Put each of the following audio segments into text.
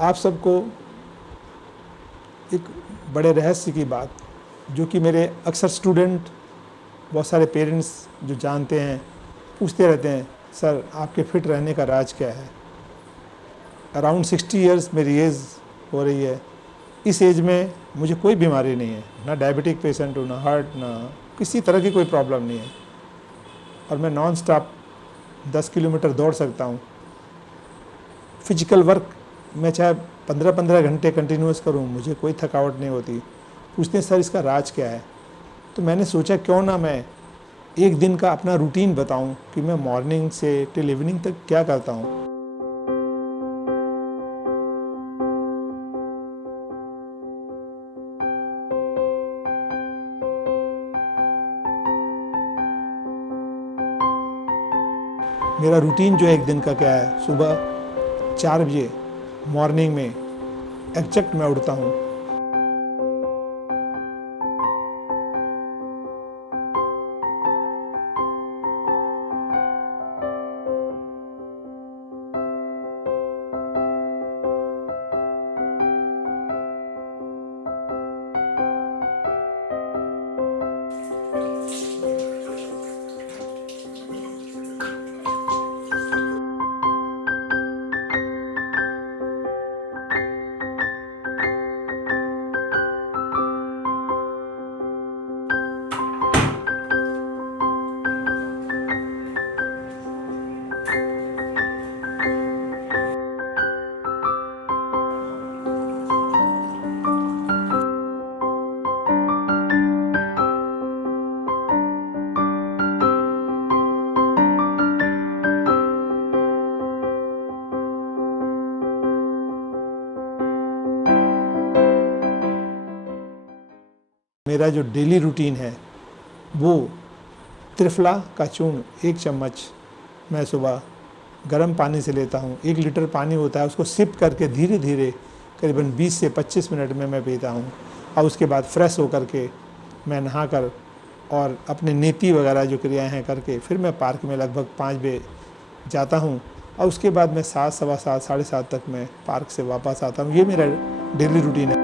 आप सबको एक बड़े रहस्य की बात, जो कि मेरे अक्सर स्टूडेंट, बहुत सारे पेरेंट्स जो जानते हैं, पूछते रहते हैं, सर आपके फिट रहने का राज क्या है। अराउंड 60 इयर्स मेरी एज हो रही है। इस एज में मुझे कोई बीमारी नहीं है, ना डायबिटिक पेशेंट हूँ, ना हार्ट, ना किसी तरह की कोई प्रॉब्लम नहीं है। और मैं नॉन स्टॉप 10 किलोमीटर दौड़ सकता हूँ। फिजिकल वर्क मैं चाहे 15-15 घंटे कंटिन्यूस करूँ, मुझे कोई थकावट नहीं होती। पूछते हैं सर इसका राज क्या है। तो मैंने सोचा क्यों ना मैं एक दिन का अपना रूटीन बताऊं कि मैं मॉर्निंग से टिल इवनिंग तक क्या करता हूं। मेरा रूटीन जो है एक दिन का क्या है, सुबह 4 बजे मॉर्निंग में एग्जैक्ट मैं उठता हूँ। मेरा जो डेली रूटीन है वो त्रिफला का चूर्ण 1 चम्मच मैं सुबह गर्म पानी से लेता हूँ। 1 लीटर पानी होता है, उसको सिप करके धीरे धीरे करीबन 20 से 25 मिनट में मैं पीता हूँ। और उसके बाद फ्रेश होकर के मैं नहा कर और अपने नीति वगैरह जो क्रियाएं हैं करके फिर मैं पार्क में लगभग 5 बजे जाता हूँ। और उसके बाद मैं 7, सवा 7, साढ़े 7 तक मैं पार्क से वापस आता हूँ। ये मेरा डेली रूटीन है।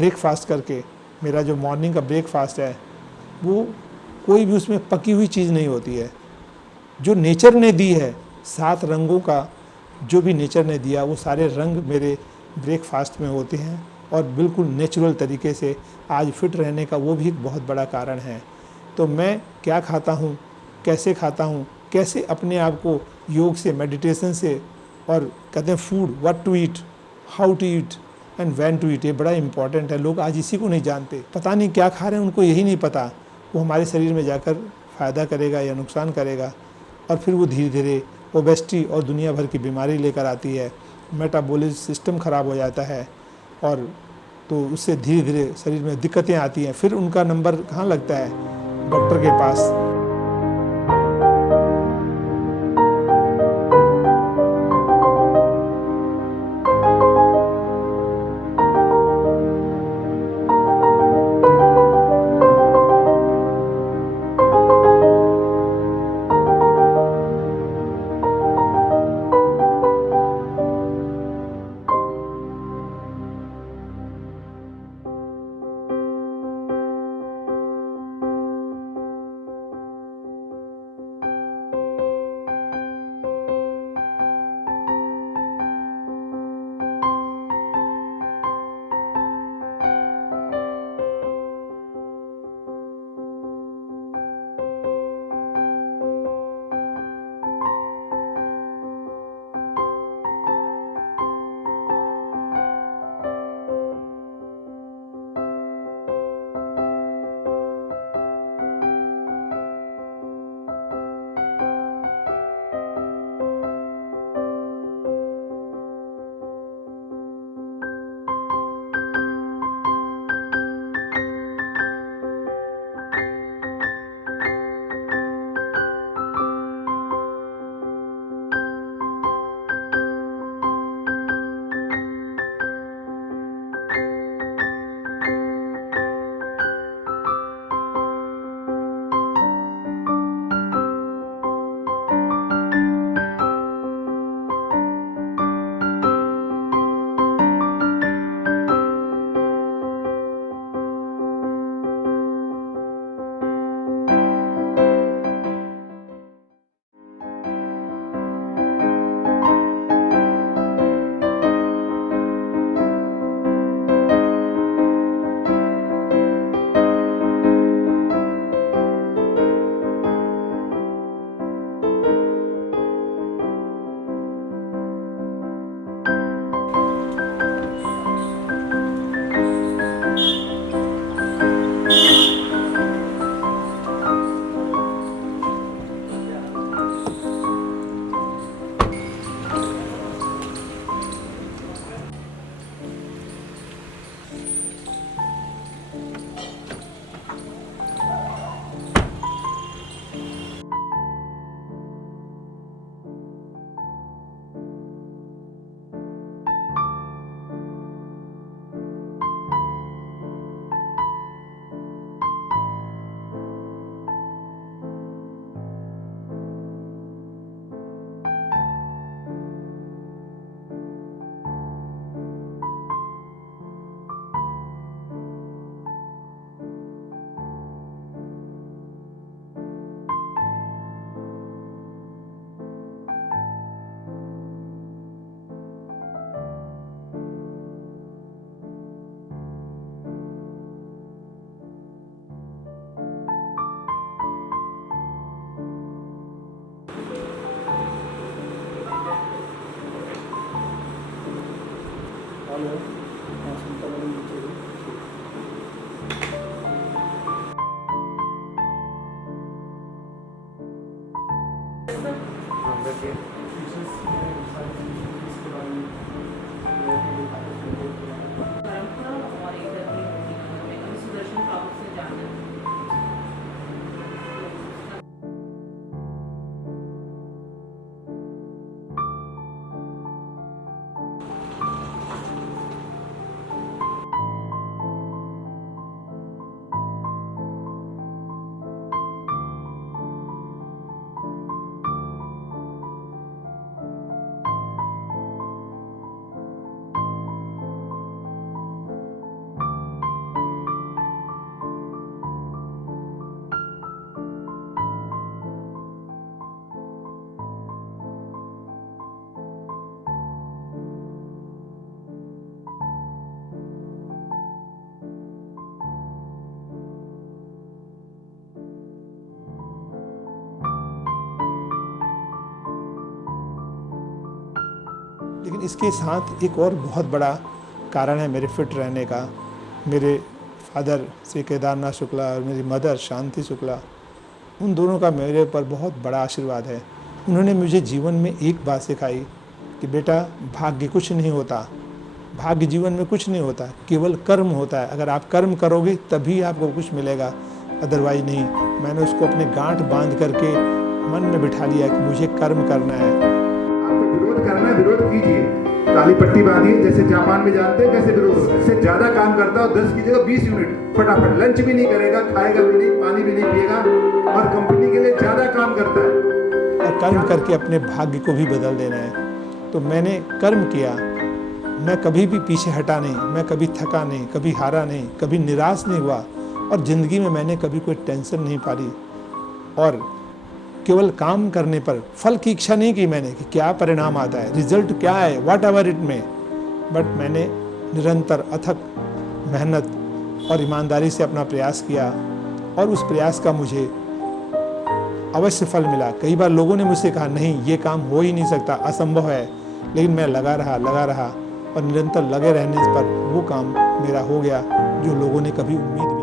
ब्रेकफास्ट करके, मेरा जो मॉर्निंग का ब्रेकफास्ट है वो कोई भी उसमें पकी हुई चीज़ नहीं होती है, जो नेचर ने दी है, 7 रंगों का जो भी नेचर ने दिया वो सारे रंग मेरे ब्रेकफास्ट में होते हैं और बिल्कुल नेचुरल तरीके से आज फिट रहने का वो भी एक बहुत बड़ा कारण है। तो मैं क्या खाता हूँ, कैसे खाता हूँ, कैसे अपने आप को योग से, मेडिटेशन से, और कहते हैं food, what to eat, how to eat and when to eat, ये बड़ा इंपॉर्टेंट है। लोग आज इसी को नहीं जानते, पता नहीं क्या खा रहे हैं, उनको यही नहीं पता वो हमारे शरीर में जाकर फ़ायदा करेगा या नुकसान करेगा, और फिर वो धीरे धीरे ओबेसिटी और दुनिया भर की बीमारी लेकर आती है, मेटाबॉलिज्म सिस्टम ख़राब हो जाता है, और तो उससे धीरे धीरे शरीर में दिक्कतें आती हैं। फिर उनका नंबर कहाँ लगता है, डॉक्टर के पास। लेकिन इसके साथ एक और बहुत बड़ा कारण है मेरे फिट रहने का। मेरे फादर श्री केदारनाथ शुक्ला और मेरी मदर शांति शुक्ला, उन दोनों का मेरे ऊपर बहुत बड़ा आशीर्वाद है। उन्होंने मुझे जीवन में एक बात सिखाई कि बेटा, भाग्य कुछ नहीं होता, भाग्य जीवन में कुछ नहीं होता, केवल कर्म होता है। अगर आप कर्म करोगे तभी आपको कुछ मिलेगा, अदरवाइज नहीं। मैंने उसको अपने गांठ बांध करके मन में बिठा लिया कि मुझे कर्म करना है। आपको विरोध करना है, विरोध कीजिए। काली पट्टी बांधिए, जैसे जापान में जानते हैं कैसे विरोध होता है। इससे ज्यादा काम करता हो 10 की जगह 20 यूनिट फटाफट, लंच भी नहीं करेगा, खाएगा भी नहीं, पानी भी नहीं पिएगा और कंपनी के लिए ज्यादा काम करता है। और कर्म करके अपने भाग्य को भी बदल देना है। तो मैंने कर्म किया, मैं कभी भी पीछे हटा नहीं, मैं कभी थका नहीं, कभी हारा नहीं, कभी निराश नहीं हुआ और ज़िंदगी में मैंने कभी कोई टेंशन नहीं पाली। और केवल काम करने पर, फल की इच्छा नहीं की मैंने कि क्या परिणाम आता है, रिजल्ट क्या है, व्हाट एवर इट में, बट मैंने निरंतर अथक मेहनत और ईमानदारी से अपना प्रयास किया और उस प्रयास का मुझे अवश्य फल मिला। कई बार लोगों ने मुझसे कहा नहीं, ये काम हो ही नहीं सकता, असंभव है, लेकिन मैं लगा रहा और निरंतर लगे रहने पर वो काम मेरा हो गया जो लोगों ने कभी उम्मीद